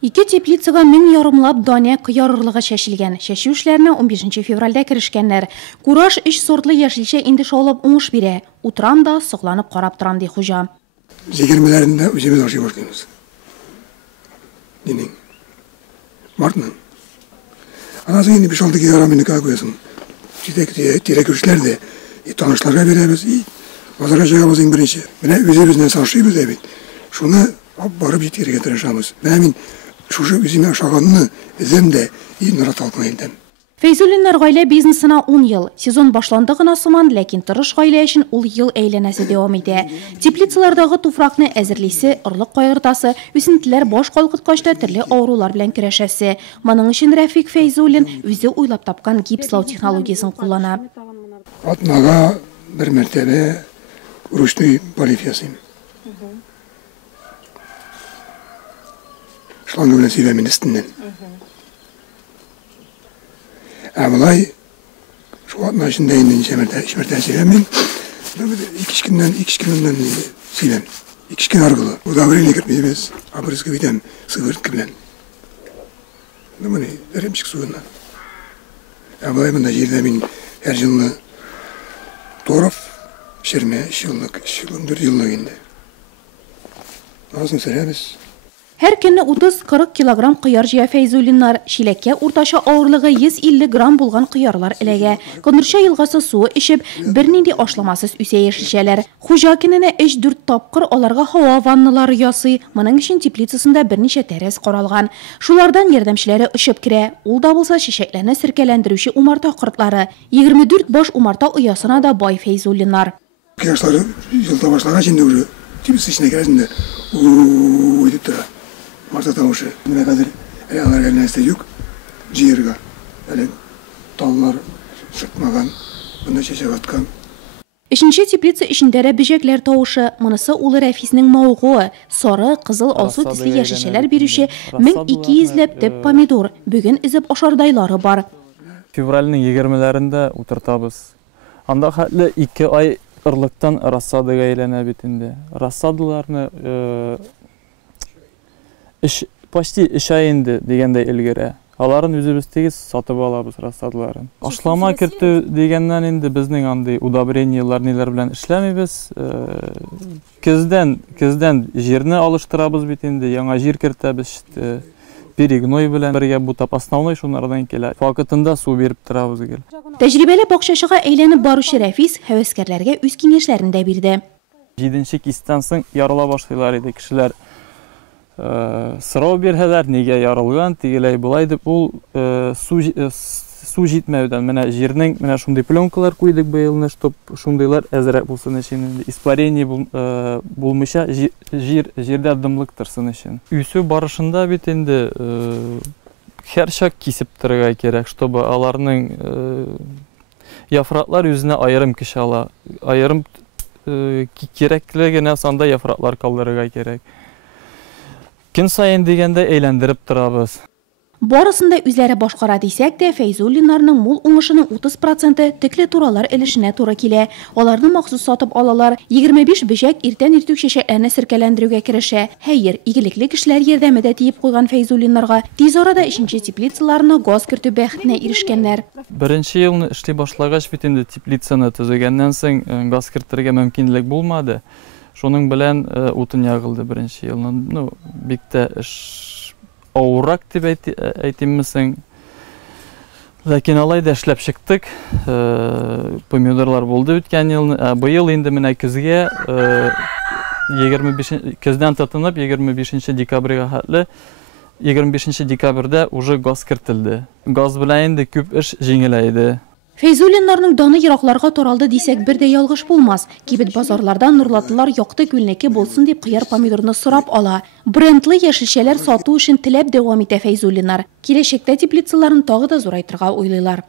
Ике теплицага 1000 ярымлап дане кыяр урлыгы чәчелгән. Чәчү эшләренә 15 февральдә кирешкәннәр. Кураж 3 сортлы яшелчә инде шаулап уңыш бирә. Утрам да сокланып карап торам ди хуҗа. Җигермеләрендә үзебез ашый башлыйбыз. Динең. Мартның. Анасы инде 5-6 килограмм инде куясың. Тирәк эшләрдә танышларга бирәбез. Базарга чыгабыз иң беренче. Менә үзебезнән сашыйбыз да бит. Шуны барып җитәргә тырышабыз. Менә шушы үземә ошаганны эземдә нарат алган. Фәйзуллиннар гаилә бизнесына 10 ел. Сезон башланды гына сыман, ләкин тырыш гаилә өчен ул ел әйләнәсе дәвам итә. Теплицалардагы туфракны әзерлисе, орлык кайгыртасы, үсентеләр баш калкыткачта төрле авырулар белән көрәшәсе. Моның өчен Рәфик Фәйзуллин үзе уйлап тапкан гипслау технологиясын куллана. Атнага бер мәртәбә ручной полив ясыйм. Шланга белән сибәм өстеннән. Абылай şu atma içinde indi işmerten silem. İki günden silem. 2 gün argılı. O da öyle girmeyeceğiz. Abrız gibi dem sıvırt kilen. Ne bu ne? Veremçik suyundan. Abılay bunda jirde min her yılını toraf şirme yıllık 4 yıllık indi. Nasıl seremiz? Her kөнне 30-40 килограмм кыяр җыя Фәйзуллиннар. Шилеккә уртача авырлыгы 150 грамм булган кыярлар эләгә. Конырча елгасы суы эчеп, бернинди ашламасыз үсә яшелчәләр. Хуҗа көненә 3-4 тапкыр аларга һава ванналары ясый. Моның өчен теплицасында берничә тәрәз каралган. Шулардан ярдәмчеләре очып керә. Ул да булса чәчәкләрне сиркәләндерүче умарта кортлары. 24 баш умарта оясына да бай Фәйзуллинар. Кыяшлары елда башлагач инде уже теплица içine керәсендә. Уйдып тора. Марта тавышы. Менә хәзер аларга нәрсә юк. Җиргә. Әле таллар чыкмаган, бunda чәчәк аткан. Өченче теплица эчендә бөҗәкләр тавышы. Монысы улы Рәфиснең маугуы. Сары, кызыл, алсу төсле яшелчәләр бирүче 1200 ләп төп помидор. Бүген изеп ашардайлары бар. Февральнең 20-ләрендә утыртабыз. Анда хәтле 2 ай ырлыктан рассадага әйләнә бит инде. Рассадаларны почти эш айында дигәндәй илгәрә. Аларын үзебез тигез сатып алабыз рассадаларын. Ашлама кертү дигәннән инде безнең андый удобрениялар ниләр белән эшләмибез. Көздән җирне алыштырабыз бит инде, яңа җир кертәбез. Перегной белән бергә бутап основной шуннардан килә. Вакытында су биреп торабыз гел. Тәҗрибәле бакчачыга әйләнеп баручы Рәфис һәвәскәрләргә үз киңәшләрен дә бирде. 7нче кистән соң ярыла башлыйлар иде кешеләр. Сорау бирһәләр, нигә ярылган, тигеләй булай дип, ул су җитмәүдән менә җирнең менә шундый пленкалар куйдык быелны, чтоб шундыйлар әзрәк булсын өчен, испарение булмыйча җирдә дымлык торсын өчен. Үсү барышында бит инде һәрчак кисеп торырга кирәк, чтобы аларның яфраклар үзенә аерым кеше ала, аерым кирәкле генә санда яфраклар калдырырга кирәк. Көн сайын дигәндә әйләндереп торабыз. Барысында үзләре башкара дисәк тә, Фәйзуллиннарның мул уңышының 30% текле туралар элешенә туры килә. Аларны махсус сатып алалар. 25 бөҗәк иртән иртүк чәчәкләрне сиркәләндерүгә керешә. Хәер, игелекле кешеләр ярдәмендә тиеп куйган Фәйзуллиннарга тиз арада 3нче теплицаларны газ кертү бәхетенә ирешкәннәр. Беренче елны эшли башлагач бит инде теплицаны төзегәннән соң газ кертергә мөмкинлек булмады. Шуның белән утын ягылды беренче елны. Ну, бик тә эш авыррак дип әйтиммесең. Ләкин алай да эшләп чыктык. Помидорлар булды үткән елны. Быел инде менә көзгә 25 көздән тотынып 25 декабрьгә хәтле 25 декабрьдә уже газ кертелде. Газ белән инде күп эш җиңеләйде. Фәйзуллиннарның даны еракларга таралды дисәк бер дә ялгыш булмас. Кибет базарлардан Нурлатылар якты күлнәке булсын дип кыяр помидорны сорап ала. Брендлы яшелчәләр сату өчен теләп дәвам итә Фәйзуллиннар. Киләчәктә теплицаларын тагы да зурайтырга уйлыйлар.